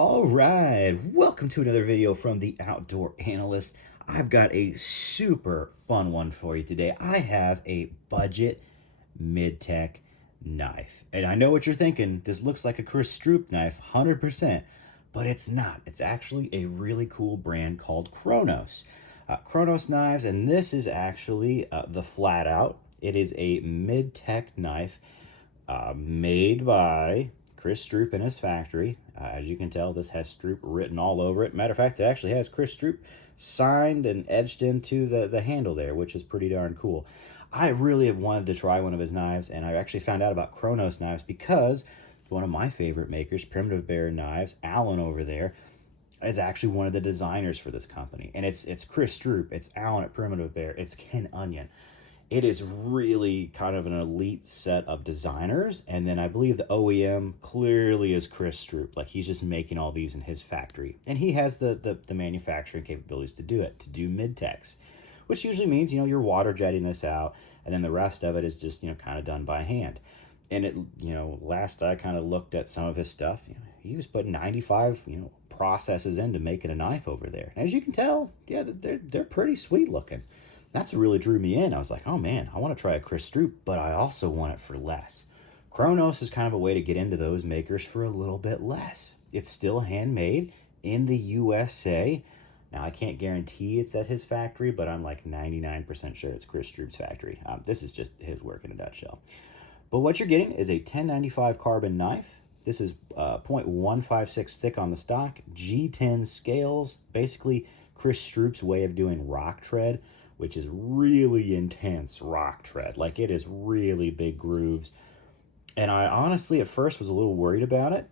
All right, welcome to another video from the Outdoor Analyst. I've got a super fun one for you today. I have a budget mid-tech knife. And I know what you're thinking. This looks like a Chris Stroop knife, 100%, but it's not. It's actually a really cool brand called Kronos. Kronos knives, and this is actually the Flatout. It is a mid-tech knife made by Chris Stroop in his factory. As you can tell, this has Stroop written all over it. Matter of fact, it actually has Chris Stroop signed and etched into the handle there, which is pretty darn cool. I really have wanted to try one of his knives, and I actually found out about Kronos knives because one of my favorite makers, Primitive Bear Knives, Alan over there, is actually one of the designers for this company. And it's Chris Stroop, it's Alan at Primitive Bear, it's Ken Onion. It is really kind of an elite set of designers. And then I believe the OEM clearly is Chris Stroop. Like, he's just making all these in his factory. And he has the manufacturing capabilities to do it, to do mid-techs, which usually means, you're water jetting this out. And then the rest of it is just, kind of done by hand. And it, last I kind of looked at some of his stuff, he was putting 95, processes into making a knife over there. And as you can tell, yeah, they're pretty sweet looking. That's what really drew me in. I was like, oh man, I want to try a Chris Stroop, but I also want it for less. Kronos is kind of a way to get into those makers for a little bit less. It's still handmade in the USA. Now, I can't guarantee it's at his factory, but I'm like 99% sure it's Chris Stroop's factory. This is just his work in a nutshell. But what you're getting is a 1095 carbon knife. This is 0.156 thick on the stock, G10 scales, basically Chris Stroop's way of doing rock tread, which is really intense rock tread. Like, it is really big grooves. And I honestly at first was a little worried about it.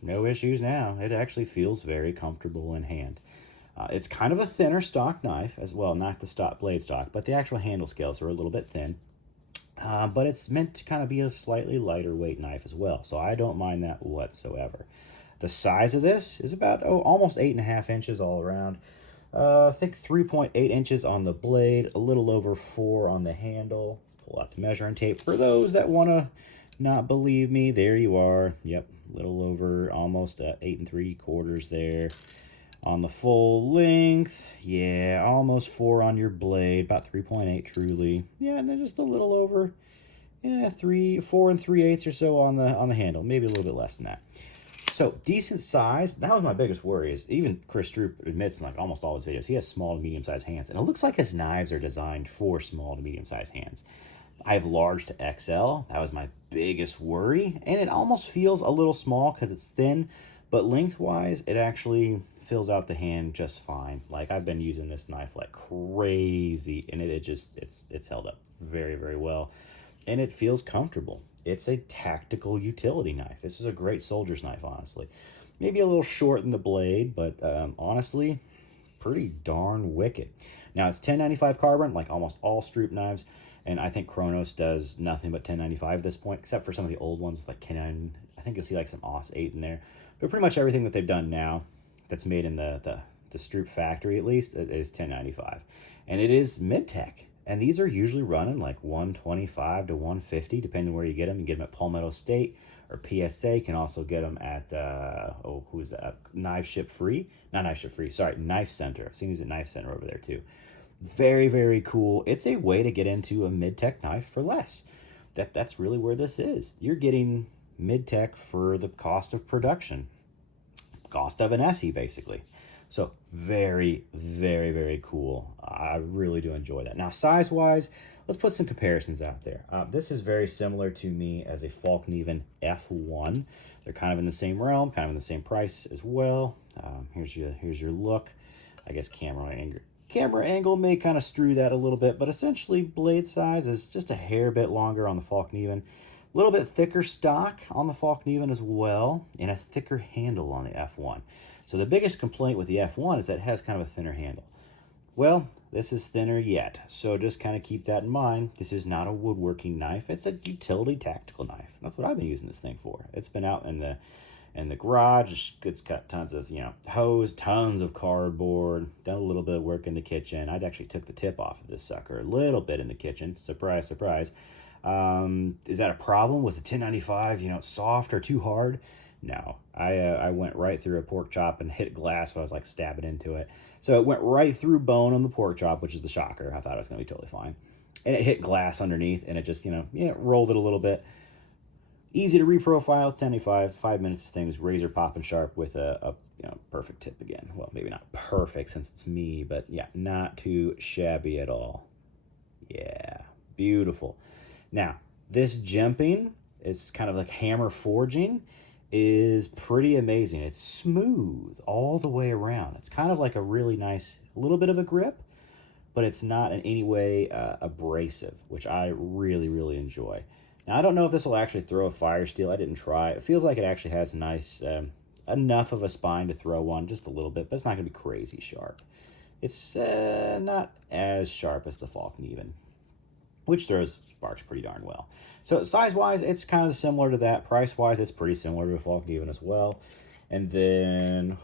No issues now. It actually feels very comfortable in hand. It's kind of a thinner stock knife as well, not the stock blade stock, but the actual handle scales are a little bit thin. But it's meant to kind of be a slightly lighter weight knife as well, so I don't mind that whatsoever. The size of this is about almost 8.5 inches all around. I think 3.8 inches on the blade, a little over 4 on the handle. Pull out the measuring tape for those that want to not believe me. There you are. Yep, a little over almost 8 3/4 there. On the full length, yeah, almost 4 on your blade, about 3.8 truly. Yeah, and then just a little over, 4 3/8 or so on the handle, maybe a little bit less than that. So decent size. That was my biggest worry. Is even Chris Stroop admits in like almost all his videos, he has small to medium sized hands, and it looks like his knives are designed for small to medium sized hands. I have large to XL. That was my biggest worry, and it almost feels a little small because it's thin, but lengthwise it actually fills out the hand just fine. Like, I've been using this knife like crazy, and it's held up very, very well, and it feels comfortable. It's a tactical utility knife. This is a great soldier's knife, honestly. Maybe a little short in the blade, but honestly, pretty darn wicked. Now, it's 1095 carbon, like almost all Stroop knives, and I think Kronos does nothing but 1095 at this point, except for some of the old ones, like Canon. I think you'll see like some AUS 8 in there. But pretty much everything that they've done now that's made in the Stroop factory, at least, is 1095. And it is mid-tech. And these are usually running like 125 to 150, depending where you get them. You get them at Palmetto State or PSA. You can also get them at, who's that? Knife Center. I've seen these at Knife Center over there too. Very, very cool. It's a way to get into a mid-tech knife for less. That's really where this is. You're getting mid-tech for the cost of production. Cost of an SE, basically. So very, very, very cool. I really do enjoy that. Now, size-wise, let's put some comparisons out there. This is very similar to me as a Falkneven F1. They're kind of in the same realm, kind of in the same price as well. Here's your look. I guess camera angle may kind of strew that a little bit, but essentially blade size is just a hair bit longer on the Falkneven. A little bit thicker stock on the Falkneven as well, and a thicker handle on the F1. So the biggest complaint with the F1 is that it has kind of a thinner handle. Well, this is thinner yet, so just kind of keep that in mind. This is not a woodworking knife. It's a utility tactical knife. That's what I've been using this thing for. It's been out in the garage. It's got tons of, hose, tons of cardboard, done a little bit of work in the kitchen. I'd actually took the tip off of this sucker a little bit in the kitchen. Surprise, surprise. Is that a problem? Was the 1095, soft or too hard? No, I went right through a pork chop and hit glass when I was like stabbing into it. So it went right through bone on the pork chop, which is the shocker. I thought it was going to be totally fine. And it hit glass underneath, and it just, yeah, rolled it a little bit. Easy to reprofile, it's 1085, 5 minutes. This thing is razor popping sharp with a perfect tip again. Well, maybe not perfect since it's me, but yeah, not too shabby at all. Yeah, beautiful. Now, this jimping is kind of like hammer forging is pretty amazing. It's smooth all the way around. It's kind of like a really nice little bit of a grip, but it's not in any way abrasive, which I really, really enjoy. Now, I don't know if this will actually throw a fire steel. I didn't try. It feels like it actually has a nice, enough of a spine to throw one, just a little bit, but it's not going to be crazy sharp. It's not as sharp as the Falkneven, which throws sparks pretty darn well. So size-wise, it's kind of similar to that. Price-wise, it's pretty similar to a Falkneven as well. And then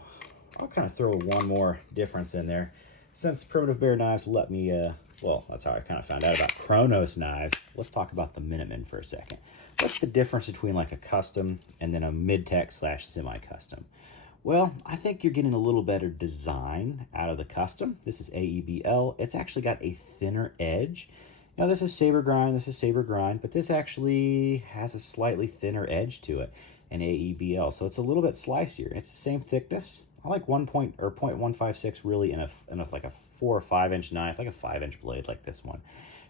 I'll kind of throw one more difference in there. Since Primitive Bear Knives let me, well, that's how I kind of found out about Kronos knives. Let's talk about the Minutemen for a second. What's the difference between like a custom and then a mid-tech / semi-custom? Well, I think you're getting a little better design out of the custom. This is AEBL. It's actually got a thinner edge. Now, this is saber grind, but this actually has a slightly thinner edge to it in AEBL, so it's a little bit slicier. It's the same thickness. I like 0.156 really in a like a 4 or 5 inch knife, like a 5-inch blade like this one.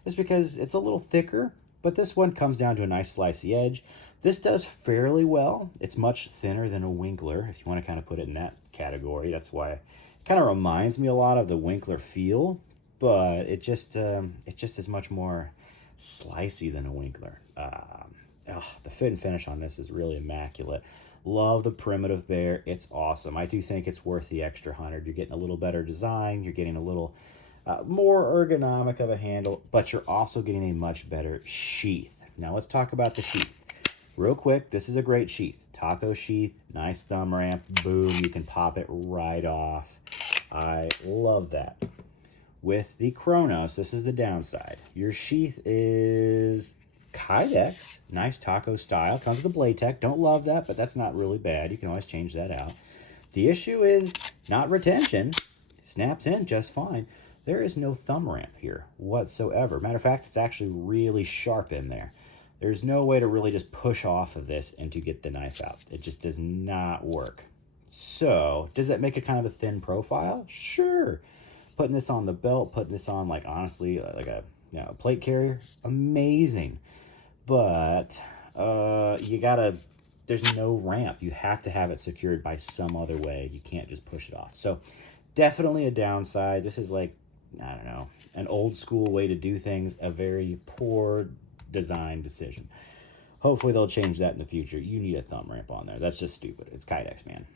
Just because it's a little thicker, but this one comes down to a nice slicey edge. This does fairly well. It's much thinner than a Winkler, if you want to kind of put it in that category. That's why it kind of reminds me a lot of the Winkler feel, but it just is much more slicey than a Winkler. The fit and finish on this is really immaculate. Love the Primitive Bear. It's awesome. I do think it's worth the extra 100. You're getting a little better design. You're getting a little more ergonomic of a handle, but you're also getting a much better sheath. Now let's talk about the sheath. Real quick, this is a great sheath. Taco sheath, nice thumb ramp, boom, you can pop it right off. I love that. With the Kronos, this is the downside. Your sheath is Kydex, nice taco style. Comes with a blade tech. Don't love that, but that's not really bad. You can always change that out. The issue is not retention. Snaps in just fine. There is no thumb ramp here whatsoever. Matter of fact, it's actually really sharp in there. There's no way to really just push off of this and to get the knife out. It just does not work. So, does that make it kind of a thin profile? Sure. Putting this on the belt, putting this on, like, honestly, like a plate carrier, amazing. But there's no ramp. You have to have it secured by some other way. You can't just push it off. So definitely a downside. This is like, I don't know, an old school way to do things, a very poor design decision. Hopefully they'll change that in the future. You need a thumb ramp on there. That's just stupid. It's Kydex, man.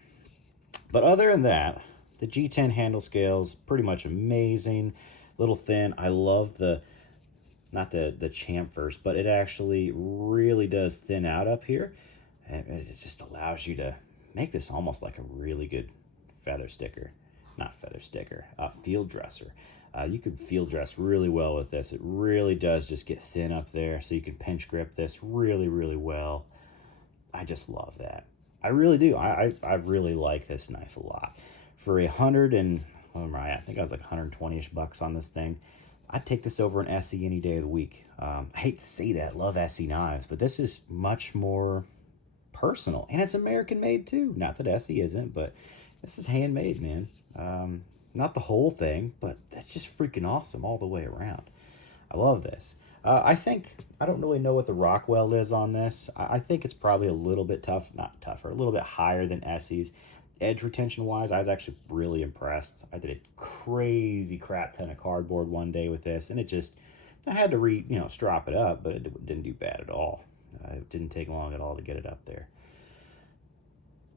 But other than that, the G10 handle scales, pretty much amazing. Little thin. I love not the chamfers, but it actually really does thin out up here. And it just allows you to make this almost like a really good feather sticker. Not feather sticker, field dresser. You could field dress really well with this. It really does just get thin up there, so you can pinch grip this really, really well. I just love that. I really do. I really like this knife a lot. For 100 and, I think I was like 120-ish bucks on this thing. I'd take this over an SE any day of the week. I hate to say that, love SE knives, but this is much more personal, and it's American made too. Not that SE isn't, but this is handmade, man. Not the whole thing, but that's just freaking awesome all the way around. I love this. I don't really know what the Rockwell is on this. I think it's probably a little bit not tougher, a little bit higher than SE's. Edge retention wise, I was actually really impressed. I did a crazy crap ton of cardboard one day with this, and I had to strop it up, but it didn't do bad at all. It didn't take long at all to get it up there.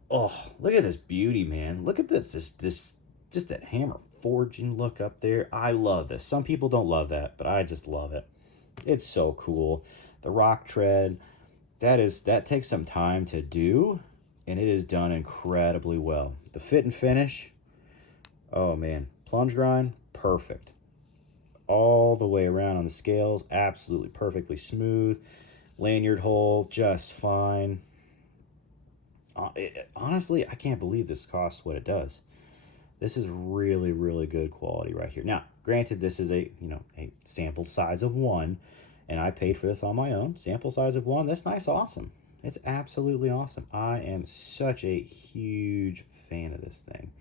Oh, look at this beauty, man. Look at this just that hammer forging look up there. I love this. Some people don't love that, but I just love it. It's so cool. The rock tread, that takes some time to do, and it is done incredibly well. The fit and finish, oh man, plunge grind, perfect. All the way around on the scales, absolutely perfectly smooth. Lanyard hole, just fine. honestly, I can't believe this costs what it does. This is really, really good quality right here. Now, granted, this is a sample size of 1, and I paid for this on my own. Sample size of 1. This knife's awesome. It's absolutely awesome. I am such a huge fan of this thing.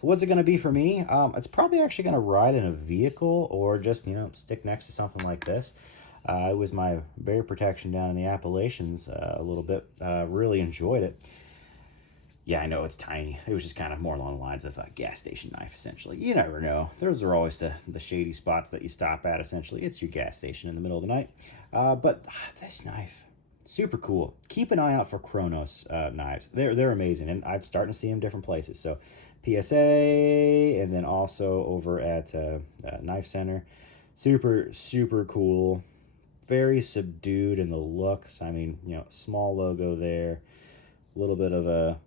So what's it going to be for me? It's probably actually going to ride in a vehicle or just, stick next to something like this. It was my bear protection down in the Appalachians a little bit. Really enjoyed it. Yeah, I know it's tiny. It was just kind of more along the lines of a gas station knife, essentially. You never know. Those are always the shady spots that you stop at, essentially. It's your gas station in the middle of the night. But this knife, super cool. Keep an eye out for Kronos knives. They're amazing, and I'm starting to see them different places. So PSA, and then also over at Knife Center. Super, super cool. Very subdued in the looks. I mean, small logo there. A little bit of a...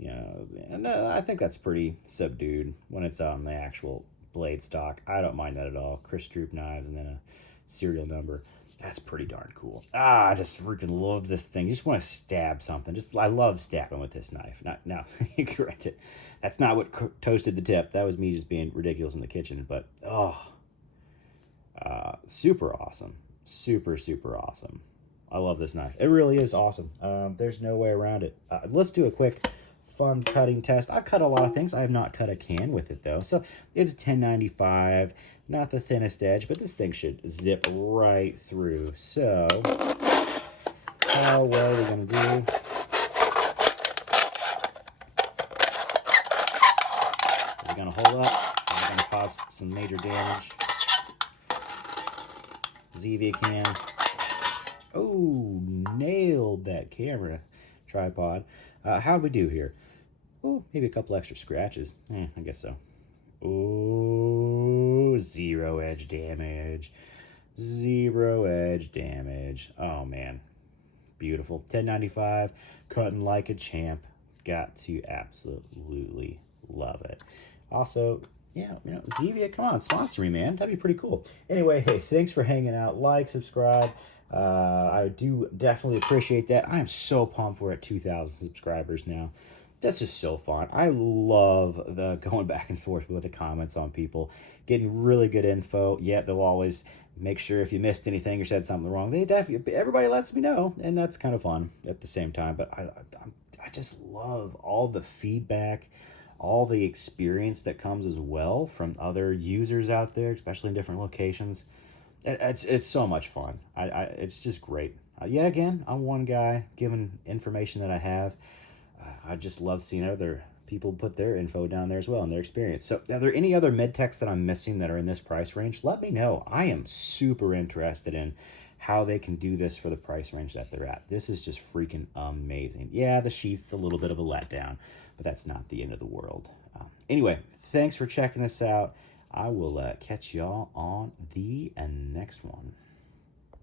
and I think that's pretty subdued when it's on the actual blade stock. I don't mind that at all. Chris Stroop knives and then a serial number. That's pretty darn cool. I just freaking love this thing. You just want to stab something. I love stabbing with this knife. Now, correct it. That's not what toasted the tip. That was me just being ridiculous in the kitchen. But, super awesome. Super, super awesome. I love this knife. It really is awesome. There's no way around it. Let's do a quick fun cutting test. I've cut a lot of things. I have not cut a can with it though. So it's 1095, not the thinnest edge, but this thing should zip right through. So how well are we gonna do? Is it gonna hold up? Is it gonna cause some major damage? Zevia can. Oh, nailed that camera tripod. How'd we do here? Oh, maybe a couple extra scratches. I guess so. Oh, 0 edge damage. 0 edge damage. Oh, man. Beautiful. 1095. Cutting like a champ. Got to absolutely love it. Also, yeah, Zevia, come on, sponsor me, man. That'd be pretty cool. Anyway, hey, thanks for hanging out. Like, subscribe. I do definitely appreciate that. I am so pumped we're at 2,000 subscribers now. That's just so fun. I love the going back and forth with the comments on people, getting really good info. Yeah, they'll always make sure if you missed anything or said something wrong. Everybody lets me know, and that's kind of fun at the same time. But I just love all the feedback, all the experience that comes as well from other users out there, especially in different locations. It's so much fun. It's just great. Yet again, I'm one guy giving information that I have. I just love seeing other people put their info down there as well and their experience. So are there any other mid-techs that I'm missing that are in this price range? Let me know. I am super interested in how they can do this for the price range that they're at. This is just freaking amazing. Yeah, the Sheath's a little bit of a letdown, but that's not the end of the world. Anyway, thanks for checking this out. I will catch y'all on the next one.